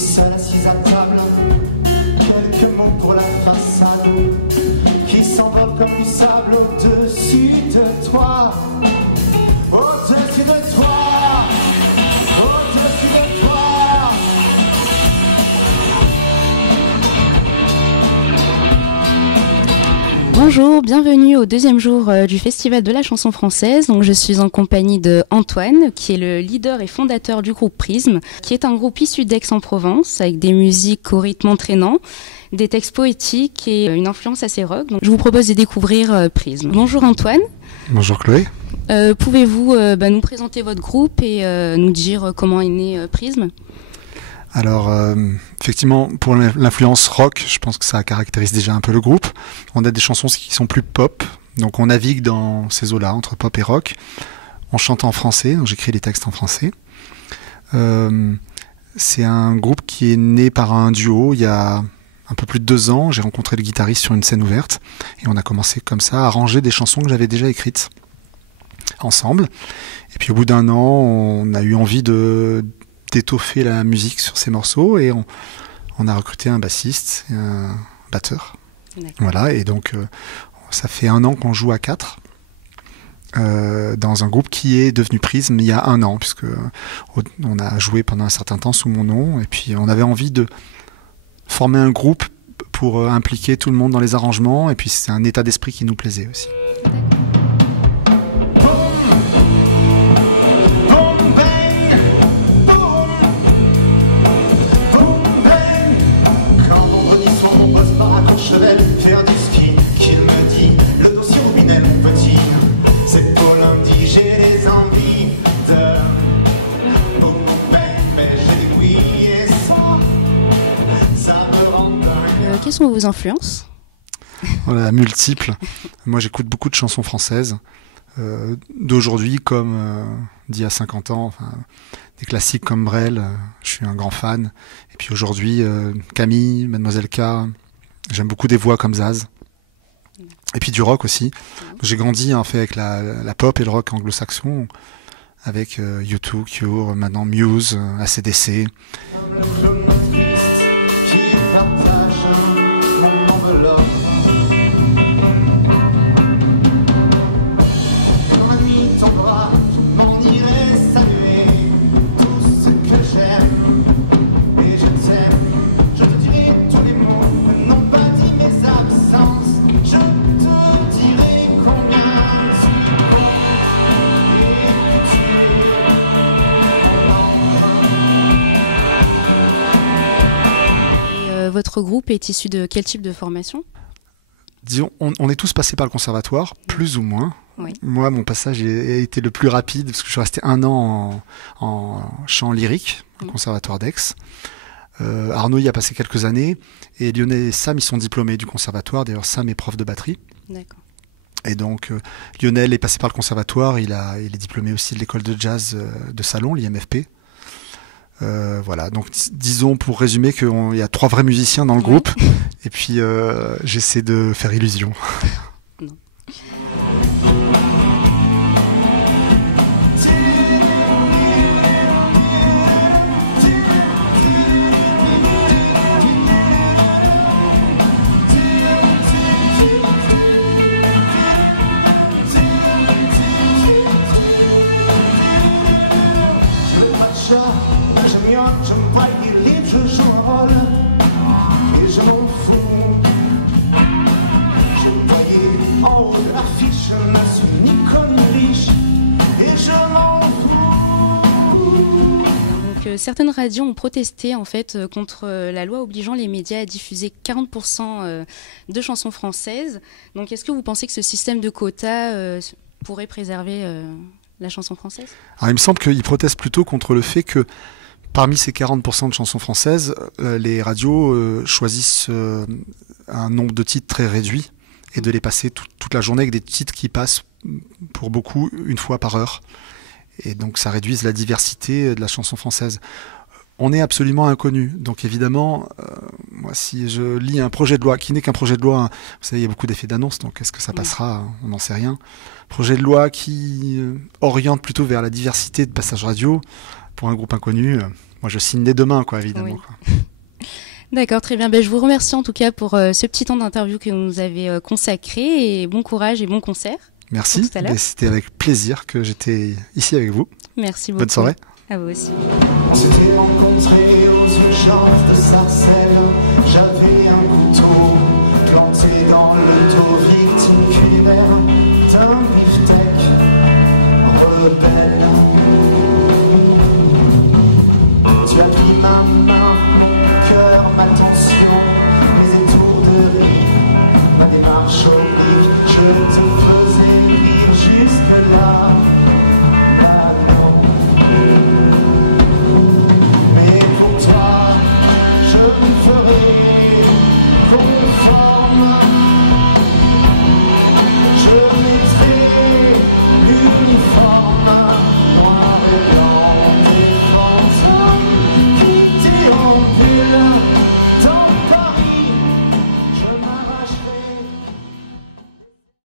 suis seul assis à table, quelques mots pour la façade qui s'envole comme du sable au-dessus de toi, au-dessus de toi, au-dessus de toi. Bonjour, bienvenue au deuxième jour du Festival de la chanson française. Donc, je suis en compagnie de Antoine, qui est le leader et fondateur du groupe Prisme, qui est un groupe issu d'Aix-en-Provence, avec des musiques au rythme entraînant, des textes poétiques et une influence assez rock. Donc, je vous propose de découvrir Prisme. Bonjour Antoine. Bonjour Chloé. Pouvez-vous nous présenter votre groupe et nous dire comment est né Prisme ? Alors, effectivement, pour l'influence rock, je pense que ça caractérise déjà un peu le groupe. On a des chansons qui sont plus pop, donc on navigue dans ces eaux-là, entre pop et rock. On chante en français, donc j'écris les textes en français. C'est un groupe qui est né par un duo il y a un peu plus de 2 ans. J'ai rencontré le guitariste sur une scène ouverte et on a commencé comme ça à arranger des chansons que j'avais déjà écrites ensemble. Et puis au bout d'1 an, on a eu envie d'étoffer la musique sur ces morceaux et on a recruté un bassiste et un batteur. D'accord. Voilà, et donc ça fait 1 an qu'on joue à 4 dans un groupe qui est devenu Prisme il y a 1 an, puisque on a joué pendant un certain temps sous mon nom et puis on avait envie de former un groupe pour impliquer tout le monde dans les arrangements et puis c'est un état d'esprit qui nous plaisait aussi. D'accord. Faire du ski, qu'il me dit le dossier Robinet, mon petit, c'est pour lundi, j'ai les envies de boum boum bang, mais j'ai des oui et ça me rend dingue. Quelles sont vos influences ? Voilà, multiples. Moi j'écoute beaucoup de chansons françaises, d'aujourd'hui comme d'il y a 50 ans, enfin, des classiques comme Brel, je suis un grand fan, et puis aujourd'hui Camille, Mademoiselle K. J'aime beaucoup des voix comme Zaz. Et puis du rock aussi. J'ai grandi en fait avec la pop et le rock anglo-saxon, avec U2, Cure, maintenant Muse, AC/DC. Votre groupe est issu de quel type de formation ? Disons, on est tous passés par le conservatoire, plus ou moins. Oui. Moi, mon passage a été le plus rapide, parce que je suis resté 1 an en chant lyrique, au conservatoire d'Aix. Arnaud y a passé quelques années, et Lionel et Sam, ils sont diplômés du conservatoire. D'ailleurs, Sam est prof de batterie. D'accord. Et donc, Lionel est passé par le conservatoire, il est diplômé aussi de l'école de jazz de Salon, l'IMFP. Voilà, donc disons pour résumer qu'il y a 3 vrais musiciens dans le groupe et puis j'essaie de faire illusion. Non. J'aime pas il libre, je joue un rôle et je m'en fous. Je voyais en haut de l'affiche, je ne suis ni connu ni riche et je m'en fous. Donc, certaines radios ont protesté en fait contre la loi obligeant les médias à diffuser 40% de chansons françaises. Donc est-ce que vous pensez que ce système de quotas pourrait préserver la chanson française ? Alors il me semble qu'ils protestent plutôt contre le fait que parmi ces 40% de chansons françaises, les radios choisissent un nombre de titres très réduit et de les passer toute la journée avec des titres qui passent pour beaucoup 1 fois par heure. Et donc ça réduit la diversité de la chanson française. On est absolument inconnu. Donc évidemment, moi si je lis un projet de loi, qui n'est qu'un projet de loi, hein, vous savez il y a beaucoup d'effets d'annonce, donc est-ce que ça passera ? On n'en sait rien. Projet de loi qui oriente plutôt vers la diversité de passages radio, pour un groupe inconnu, moi je signe dès demain, quoi, évidemment. Oui. Quoi. D'accord, très bien. Ben, je vous remercie en tout cas pour ce petit temps d'interview que vous nous avez consacré et bon courage et bon concert. Merci, et c'était avec plaisir que j'étais ici avec vous. Merci beaucoup. Bonne soirée. À vous aussi. On s'était rencontrés